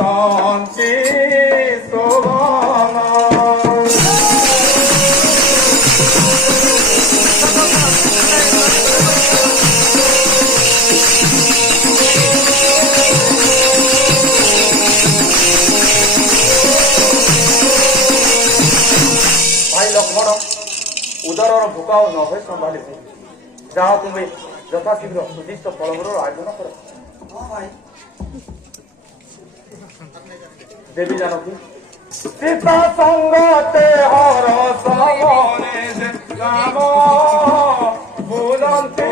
শান্তি শোভনা। ভাই লক্ষ্মণ, উদরর ভোক ন হয়ে সম্ভালি যাও, তুমি যথাশীঘ্র উদ্দিষ্ট ফলমূলর আয়োজন কর। দেবী জানকী সীতা সঙ্গতে হর সমনে গাম ভুলন্তি